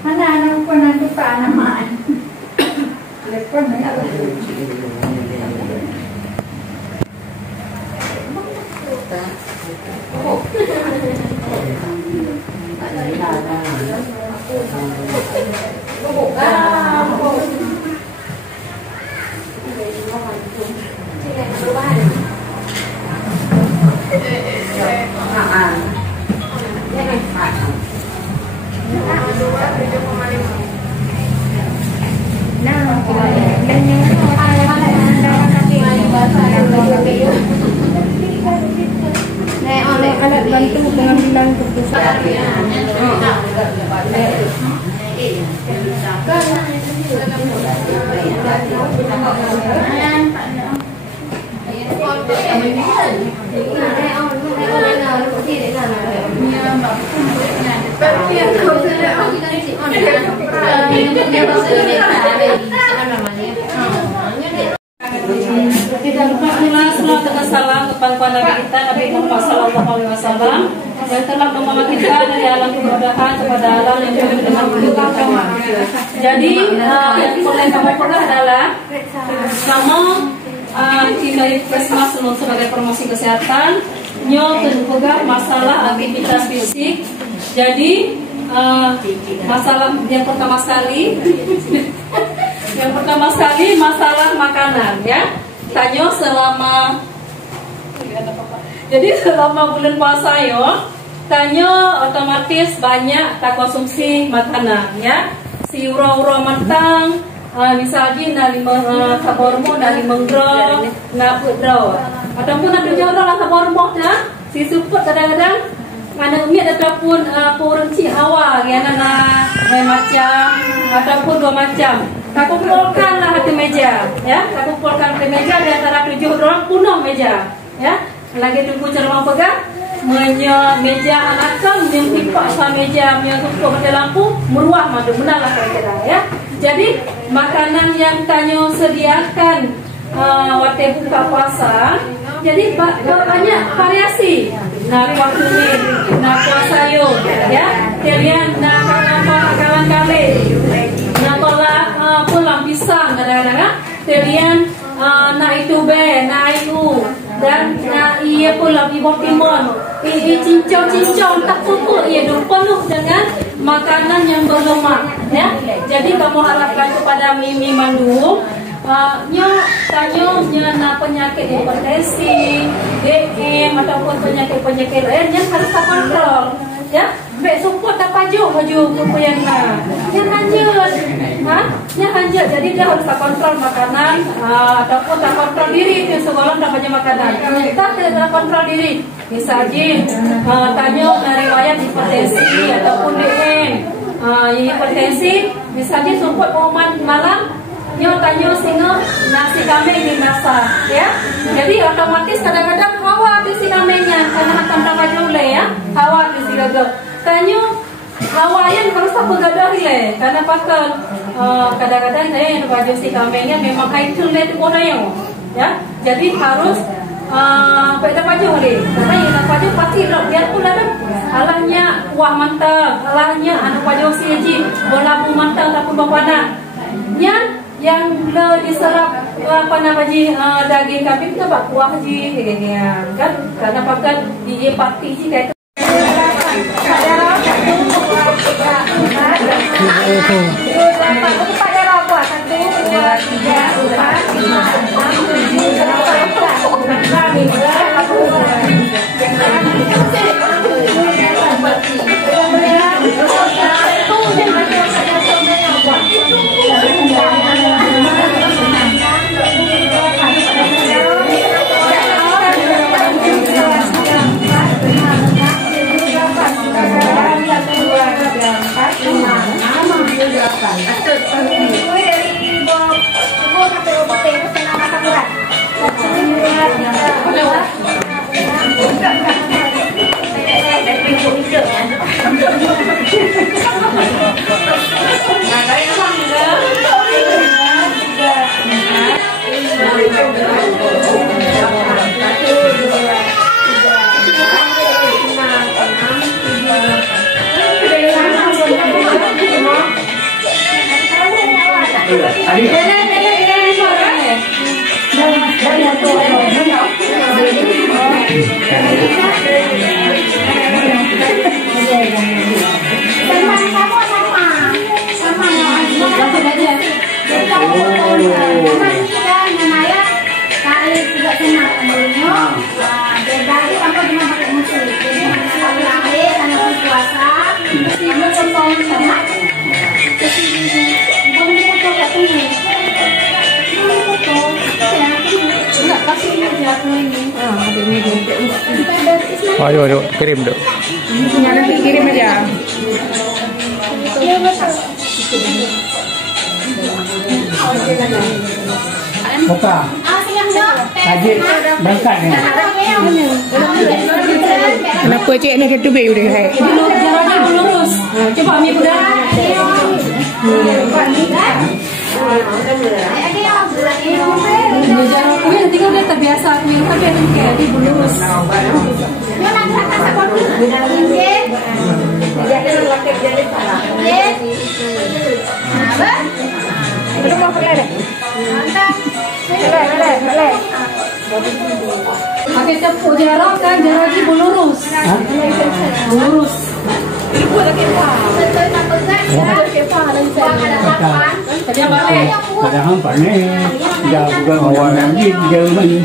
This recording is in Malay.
Mana anak pun nanti pak namaan. Lepas ni apa? Alat bantu pengambilan keputusan. Tidak lupa salawat dan salam kepada Nabi kita Nabi Muhammad SAW yang telah membawa kita dari alam kemudahan kepada alam yang penuh dengan keutamaan. Jadi yang boleh kamu pegang adalah kamu dari Puskesmas sebagai promosi kesehatan nyo pegang masalah aktivitas fisik. Jadi masalah yang pertama sekali masalah makanan ya. Tanyo selama bulan puasa yo, tanyo otomatis banyak tak konsumsi makanan ya. Si uro-uro matang, misalnya nali sabormo nali menggro, napudro. Ataupun ada orang lah sabormo ya. Si suput kadang-kadang ada umi ataupun purenci awal ya nana macam ataupun dua macam. Tak kumpulkanlah hati meja, ya. Tak kumpulkan hati meja di antara 7 orang penuh meja, ya. Lagi tunggu cerma pegang, meja anak-anak menyempipak sama meja, menyempipak pada lampu, meruah madu menalah kira-kira, ya. Jadi makanan yang tanyo sediakan waktu buka puasa, jadi banyak variasi. Nah waktu ini, nah puasa yo, ya. Kalian nah kawan kali. Pulang pisang kadang-kadang kalian na itu be na itu dan na iya pulang ibu timun cincau tak pupuk ia penuh dengan makanan yang berlemak ya. Jadi kamu harapkan kepada Mimi Mandung na penyakit hipertensi, DM ataupun penyakit lain yang harus terkontrol ya. Baik support tak pajuk baju kupuyan na. Yang hanya jadi dia harus tak kontrol makanan ataupun tak kontrol diri itu sekolah tak banyak makanan. Tak kontrol diri. Misalnya tanya dari riwayat hipertensi ataupun DM. Hipertensi misalnya support malam nyo tanya singa nasi kambing dimasak ya. Jadi otomatis kadang-kadang hawa di si kambingnya karena akan baju le ya. Hawa di si gagal. Tanya hawayan harus tak bergadah le karena pakai kadang-kadang saya yang baju si kambingnya memang high tune le tu orang ya. Jadi harus pada baju le karena yang baju pasti lo biar pun ada alahnya wah mantap alahnya anak baju si ji bola bu mantap ataupun bapak yang le diserap daging kambing tu bak kuah ji kan karena pakai di parti ji kayak Atau Ayo, ayo, kirim dok. Nanti kirim aja. Buka. Haji berangkat ya. Kenapa cik nak kita beli udah hai? Jaraknya lurus. Coba ambil udah. Jaraknya tinggal dia terbiasa ambil tapi ada kayak di lurus. Belum mau pakai deh. Boleh. Pakai cepu jarak kan jaraknya lurus. Lurus. Kerja balik. Padahal pakai jauh juga awal lagi jauh banyak.